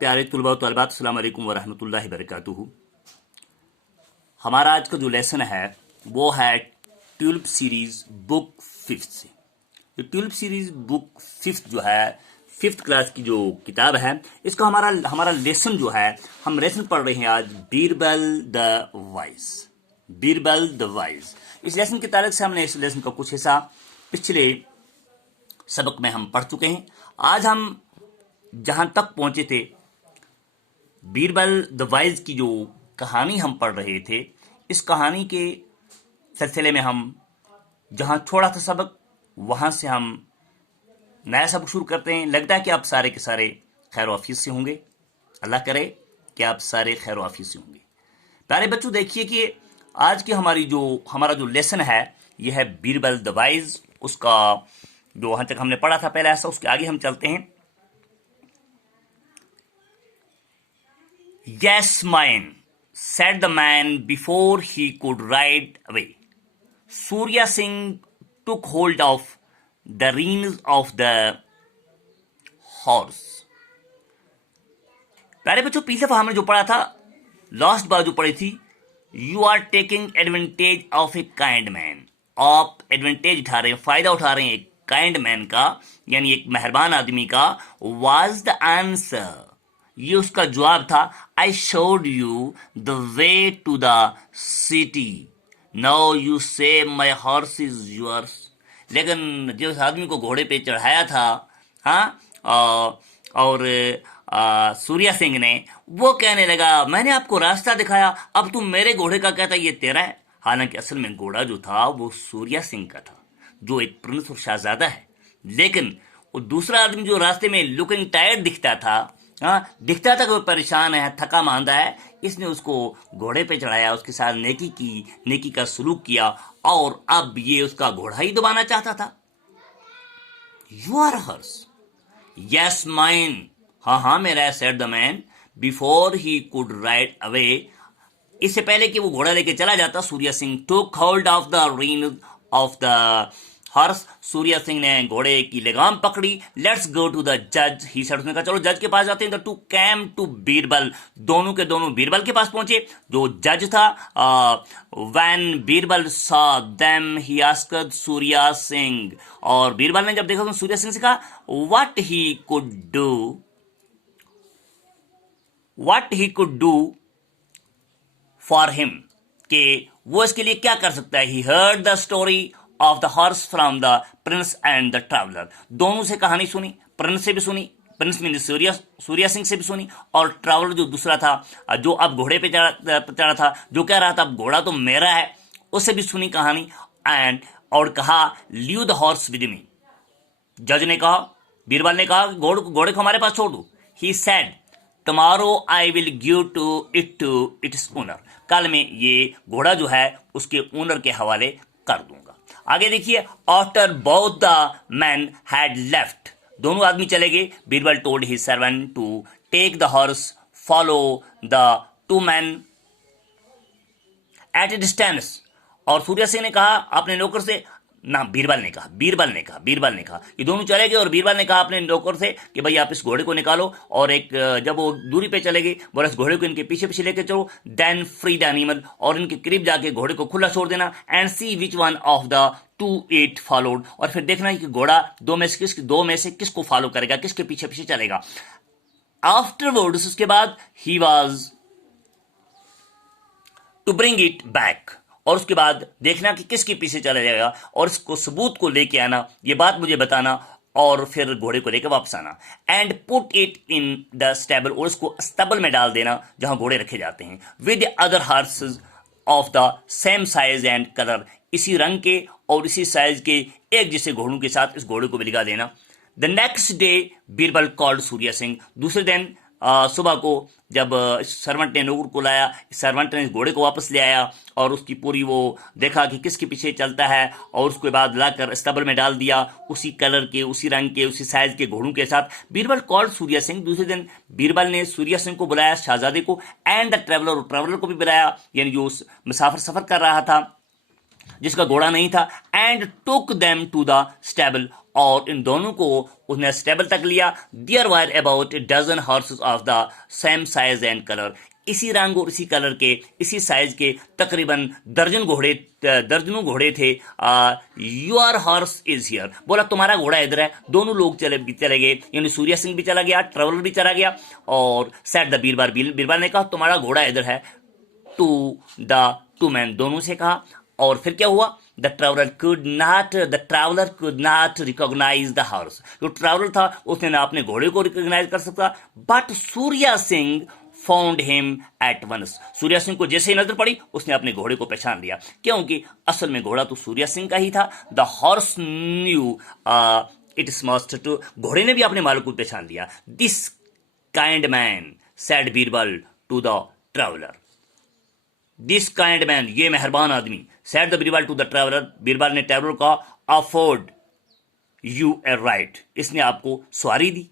प्यारे तुलबा और तलबात, अस्सलाम वालेकुम वरहमतुल्लाहि वबरकातुहू। हमारा आज का जो लेसन है वो है ट्यूलिप सीरीज बुक फिफ्थ से। ये ट्यूलिप सीरीज बुक फिफ्थ जो है फिफ्थ क्लास की जो किताब है, इसका हमारा लेसन जो है, हम लेसन पढ़ रहे हैं आज Birbal the wise. Birbal the wise इस लेसन के ताल्लुक से हमने इस लेसन का कुछ हिस्सा पिछले सबक में हम पढ़ चुके हैं। आज हम जहां तक पहुंचे थे, बीरबल द वाइज की जो कहानी हम पढ़ रहे थे, इस कहानी के सिलसिले में हम जहां छोड़ा था सबक, वहां से हम नया सबक शुरू करते हैं। लगता है कि आप सारे के सारे खैर वाफियत से होंगे। अल्लाह करे कि आप सारे खैर वाफियत से होंगे। प्यारे बच्चों, देखिए कि आज की हमारा जो लेसन है यह है बीरबल द वाइज। उसका जो वहां तक हमने पढ़ा था पहले ऐसा, उसके आगे हम चलते हैं। Yes, mine, said the man before he could ride away. Surya Singh took hold of the reins of the horse. प्यारे बच्चों, पिछले दफा हमने जो पढ़ा था, लास्ट बार जो पढ़ी थी, you are taking advantage of a kind man. आप एडवांटेज उठा रहे हैं, फायदा उठा रहे हैं एक काइंड मैन का, यानी एक मेहरबान आदमी का। वाज द आंसर, ये उसका जवाब था। I showed you the way to the city, now you say my horse is yours. लेकिन जिस आदमी को घोड़े पे चढ़ाया था, और सूर्या सिंह ने, वो कहने लगा मैंने आपको रास्ता दिखाया, अब तुम मेरे घोड़े का कहता ये तेरा है। हालांकि असल में घोड़ा जो था वो सूर्या सिंह का था, जो एक प्रिंस और शहजादा है। लेकिन वो दूसरा आदमी जो रास्ते में लुकिंग टायर्ड दिखता था, दिखता था कि वो परेशान है, थका मांदा है, इसने उसको घोड़े पे चढ़ाया, उसके साथ नेकी का सलूक किया, और अब ये उसका घोड़ा ही दबाना चाहता था। You are hers, yes mine, हाँ मेरा, said the man before he could ride away. इससे पहले कि वो घोड़ा लेके चला जाता, Surya Singh took hold of the rein of the horse. Surya Singh ने घोड़े की लगाम पकड़ी। लेट्स गो टू द जज, ही सेड, उसने कहा चलो जज के पास जाते हैं। The two came to Birbal, दोनों के दोनों बीरबल के पास पहुंचे। जो जज था, when Birbal saw them he asked Surya Singh, और बीरबल ने जब देखा तो सूर्या सिंह से कहा what he could do for him, कि वो इसके लिए क्या कर सकता है। He heard the story of the horse from the Prince and the traveller, दोनों से कहानी सुनी, प्रिंस से भी सुनी, प्रिंस मीन सूर्या सिंह से भी सुनी, और ट्रैवलर जो दूसरा था, जो अब घोड़े पे चढ़ा था, जो कह रहा था अब घोड़ा तो मेरा है, उससे भी सुनी कहानी। एंड और कहा leave the horse with me, जज ने कहा, बीरबल ने कहा घोड़े को हमारे पास छोड़ दो। He said tomorrow I will give to its owner, कल में ये घोड़ा जो है उसके ओनर के हवाले कर दूंगा। आगे देखिए, after both the man had left, दोनों आदमी चले गए। Birbal told his servant to take the horse, follow the two man at a distance, और सूर्या सिंह ने कहा अपने नौकर से, ना बीरबल ने कहा, ये दोनों चले गए, और बीरबल ने कहा अपने नौकर से कि भाई आप इस घोड़े को निकालो, और एक जब वो दूरी पे चले गए, बोला इस घोड़े को इनके पीछे पीछे लेके चलो, देन फ्री द एनिमल, और इनके करीब जाके घोड़े को खुला छोड़ देना, and see which one of the two it followed, और फिर देखना कि घोड़ा दो में से किसको फॉलो करेगा, किसके पीछे पीछे चलेगा। आफ्टरवर्ड्स, उसके बाद, he was to bring it back, और उसके बाद देखना कि किसके पीछे चला जाएगा, और इसको सबूत को लेके आना, ये बात मुझे बताना, और फिर घोड़े को लेकर वापस आना। And put it in the stable, और इसको स्टेबल में डाल देना जहां घोड़े रखे जाते हैं। With other horses of the same size and colour, इसी रंग के और इसी साइज के एक जैसे घोड़ों के साथ इस घोड़े को भी लगा देना। The next day Birbal called Surya Singh, दूसरे दिन सुबह को जब सर्वेंट ने नौकर को लाया, सर्वेंट ने घोड़े को वापस ले आया, और उसकी पूरी वो देखा कि किसके पीछे चलता है, और उसके बाद लाकर स्टबल में डाल दिया, उसी कलर के, उसी रंग के, उसी साइज के घोड़ों के साथ। बीरबल कॉल्ड सूर्या सिंह, दूसरे दिन बीरबल ने सूर्या सिंह को बुलाया, शहजादे को, एंड द ट्रैवलर को भी बुलाया, यानी जो मुसाफिर सफर कर रहा था, जिसका घोड़ा नहीं था। And took them to the stable, और इन दोनों को उसने स्टेबल तक लिया। There were about a dozen horses of the same size and colour, इसी रंग और इसी कलर के, इसी साइज के तकरीबन दर्जनों घोड़े थे। योर हॉर्स इज हियर, बोला तुम्हारा घोड़ा इधर है। दोनों लोग चले गए, यानी सूर्या सिंह भी चला गया, ट्रेवलर भी चला गया। और सेट द बीरबल, बीरबल ने कहा तुम्हारा घोड़ा इधर है, टू द टू मैन, दोनों से कहा। और फिर क्या हुआ? The traveller could not recognise the horse, जो ट्रैवलर था उसने ना अपने घोड़े को रिकॉग्नाइज कर सकता। But Surya Singh found him at once, Surya Singh को जैसे ही नजर पड़ी उसने अपने घोड़े को पहचान लिया, क्योंकि असल में घोड़ा तो सूर्या सिंह का ही था। The horse knew it must too, घोड़े ने भी अपने मालिक को पहचान लिया। This kind man said Birbal to the traveller, this kind man, ये मेहरबान आदमी, said the Birbal to the traveller, Birbal ने ट्रैवलर का अफोर्ड यू ए राइट, इसने आपको सवारी दी,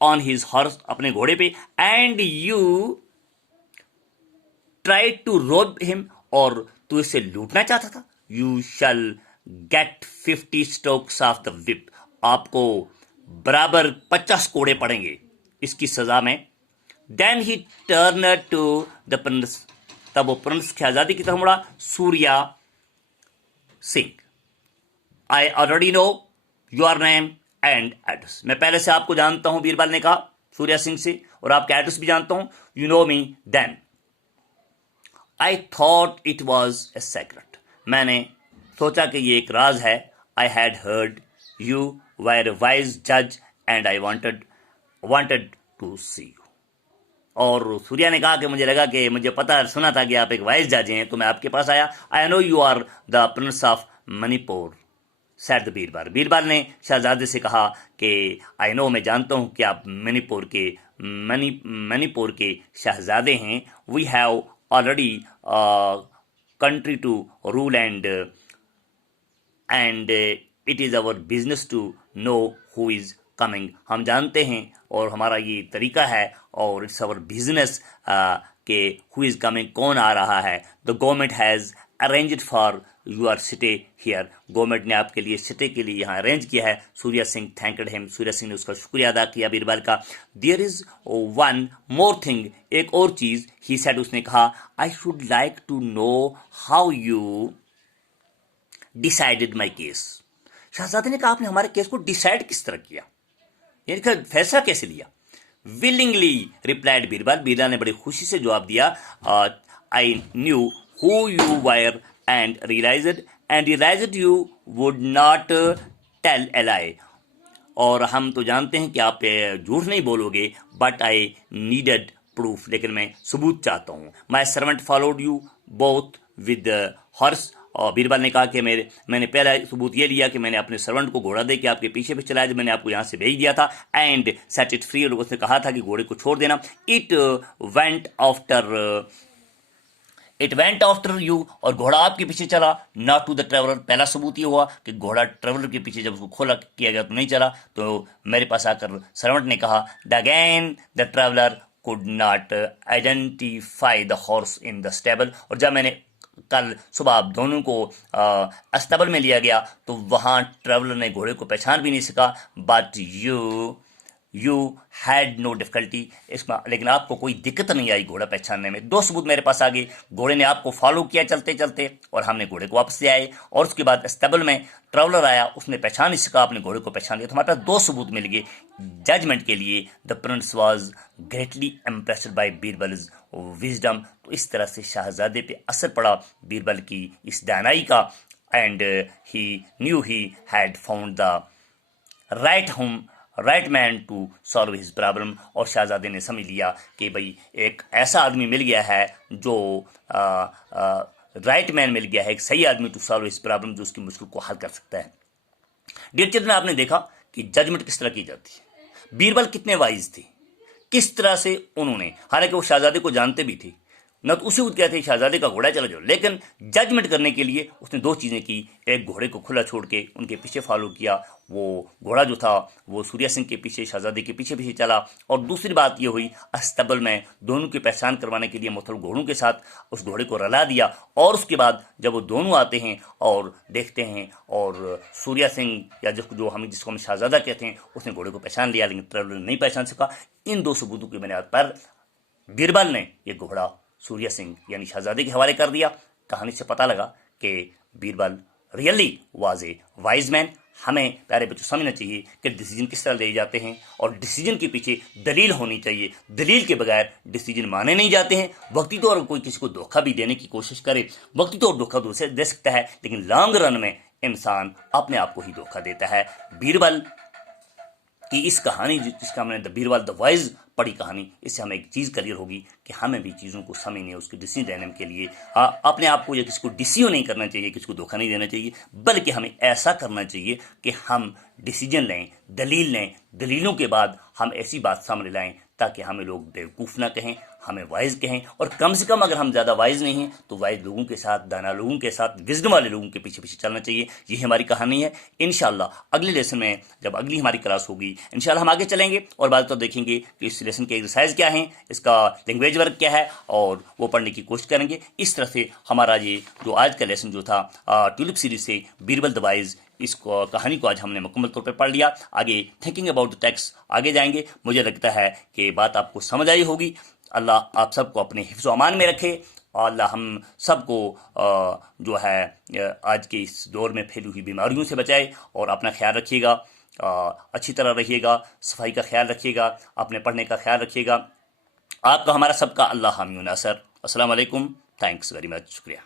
ऑन हिज हॉर्स, अपने घोड़े पे, and you try to rob him, और तू इसे लूटना चाहता था। You shall get 50 strokes of the whip, आपको बराबर 50 कोड़े पड़ेंगे इसकी सजा में। Then he turn to the prince, तब वो प्रिंस शहजादी की तरफ मुड़ा, Surya Singh, I already know your name and address, मैं पहले से आपको जानता हूं, बीरबल ने कहा सूर्या सिंह से, और आपका एड्रेस भी जानता हूं। You know me then, I thought it was a secret, मैंने सोचा कि ये एक राज है। I had heard you were a wise जज and I wanted to see you, और सूर्या ने कहा कि मुझे लगा कि मुझे पता सुना था कि आप एक वाइज जज हैं, तो मैं आपके पास आया। I know you are the prince of Manipur, said the Birbal, Birbal ने शहजादे से कहा कि आई नो, मैं जानता हूं कि आप मणिपुर के शहजादे हैं। We have already country to rule and it is our business to know who is coming, हम जानते हैं और हमारा ये तरीका है, और इट्स अवर बिजनेस के हु इज़ कमिंग, कौन आ रहा है। The government has arranged for your stay here, government ने आपके लिए स्टे के लिए यहाँ अरेंज किया है। सूर्या सिंह थैंक्ड हिम, सूर्या सिंह ने उसका शुक्रिया अदा किया बीरबल का। There is one more thing, एक और चीज, ही सेड, उसने कहा, I should like to know how you decided my case, शहजादे ने कहा आपने हमारे केस को डिसाइड किस तरह किया, यानी कि फैसला कैसे लिया। विलिंगली रिप्लाइड बीरबल, बीरबल ने बड़ी खुशी से जवाब दिया, I knew who you wire and realized you would not tell a lie, और हम तो जानते हैं कि आप झूठ नहीं बोलोगे, बट आई नीडेड प्रूफ, लेकिन मैं सबूत चाहता हूँ। My servant followed you both with horse, और बीरबल ने कहा कि मैंने पहला सबूत ये लिया कि मैंने अपने सर्वेंट को घोड़ा दे के आपके पीछे पे चलाया जब मैंने आपको यहाँ से भेज दिया था, एंड सेट इट फ्री, और उसने कहा था कि घोड़े को छोड़ देना। इट वेंट आफ्टर यू, और घोड़ा आपके पीछे चला, नॉट टू द ट्रेवलर, पहला सबूत ये हुआ कि घोड़ा ट्रेवलर के पीछे जब उसको खोला किया गया तो नहीं चला। तो मेरे पास आकर सर्वेंट ने कहा, the again the traveller could not identify the horse in the stable, और जब मैंने कल सुबह आप दोनों को अस्तबल में लिया गया तो वहाँ ट्रेवलर ने घोड़े को पहचान भी नहीं सका। But you had no difficulty, इसमें लेकिन आपको कोई दिक्कत नहीं आई घोड़ा पहचानने में। दो सबूत मेरे पास आ गए, घोड़े ने आपको फॉलो किया चलते चलते और हमने घोड़े को वापस ले आए, और उसके बाद स्टेबल में ट्रैवलर आया, उसने पहचान नहीं सका, आपने घोड़े को पहचान लिया, तो हमारे पास दो सबूत मिल गए जजमेंट के लिए। The Prince was greatly impressed by Birbal's wisdom, तो इस तरह से शहजादे पे असर पड़ा बीरबल की इस दानाई का, and he knew he had found the right man to solve his problem, और शहजादे ने समझ लिया कि भाई एक ऐसा आदमी मिल गया है जो राइट मैन मिल गया है, एक सही आदमी टू सॉल्व हिज प्रॉब्लम, जो उसकी मुश्किल को हल कर सकता है। डियर चिल्ड्रन, आपने देखा कि जजमेंट किस तरह की जाती है, बीरबल कितने वाइज थे, किस तरह से उन्होंने, हालांकि वो शहजादे को जानते भी थे, न तो उसे कहते शहजादे का घोड़ा चला जाओ, लेकिन जजमेंट करने के लिए उसने दो चीज़ें की। एक घोड़े को खुला छोड़ के उनके पीछे फॉलो किया, वो घोड़ा जो था वो सूर्या सिंह के पीछे, शहजादे के पीछे पीछे चला। और दूसरी बात ये हुई, अस्तबल में दोनों की पहचान करवाने के लिए मुख्तलिफ घोड़ों के साथ उस घोड़े को रला दिया। और उसके बाद जब वो दोनों आते हैं और देखते हैं, और सूर्या सिंह या जिसको हम शहजादा कहते हैं, उसने घोड़े को पहचान लिया, लेकिन ट्रेवलर नहीं पहचान सका। इन दो सबूतों की बुनियाद पर बीरबल ने ये घोड़ा सूर्या सिंह यानी शहजादे के हवाले कर दिया। कहानी से पता लगा कि Birbal really was a wise man. हमें प्यारे बच्चों समझना चाहिए कि डिसीजन किस तरह लिए जाते हैं, और डिसीजन के पीछे दलील होनी चाहिए। दलील के बगैर डिसीजन माने नहीं जाते हैं। वक्ती तौर पर कोई किसी को धोखा भी देने की कोशिश करे, वक्ती तौर धोखा दूसरे दे सकता है, लेकिन लॉन्ग रन में इंसान अपने आप को ही धोखा देता है। बीरबल कि इस कहानी जिसका हमने द बीरबल द वाइज पढ़ी कहानी, इससे हमें एक चीज़ क्लियर होगी कि हमें भी चीज़ों को समझने, उसके डिसीजन लेने के लिए अपने आप को या किसी को डिसीव नहीं करना चाहिए, किसी को धोखा नहीं देना चाहिए, बल्कि हमें ऐसा करना चाहिए कि हम डिसीजन लें, दलील लें, दलीलों के बाद हम ऐसी बात सामने लाएं ताकि हमें लोग बेवकूफ़ ना कहें, हमें वाइज कहें। और कम से कम अगर हम ज़्यादा वाइज नहीं हैं तो वाइज लोगों के साथ, दाना लोगों के साथ, विजडम वाले लोगों के पीछे पीछे चलना चाहिए। यही हमारी कहानी है। इंशाल्लाह अगले लेसन में जब अगली हमारी क्लास होगी, इंशाल्लाह हम आगे चलेंगे और बाद तो देखेंगे कि इस लेसन के एक्सरसाइज क्या हैं, इसका लैंग्वेज वर्क क्या है, और वो पढ़ने की कोशिश करेंगे। इस तरह से हमारा ये जो आज का लेसन जो था ट्यूलिप सीरीज से बीरबल द वाइज, इस कहानी को आज हमने मुकम्मल तौर पर पढ़ लिया। आगे थिंकिंग अबाउट द टेक्स्ट आगे जाएंगे। मुझे लगता है कि बात आपको समझ आई होगी। अल्लाह आप सबको अपने हिफ्ज़ अमान में रखे, और अल्लाह हम सबको जो है आज के इस दौर में फैली हुई बीमारियों से बचाए। और अपना ख्याल रखिएगा, अच्छी तरह रहिएगा, सफाई का ख्याल रखिएगा, अपने पढ़ने का ख्याल रखिएगा। आपका हमारा सबका अल्लाह हामी नासर। अस्सलाम वालेकुम, थैंक्स वेरी मच, शुक्रिया।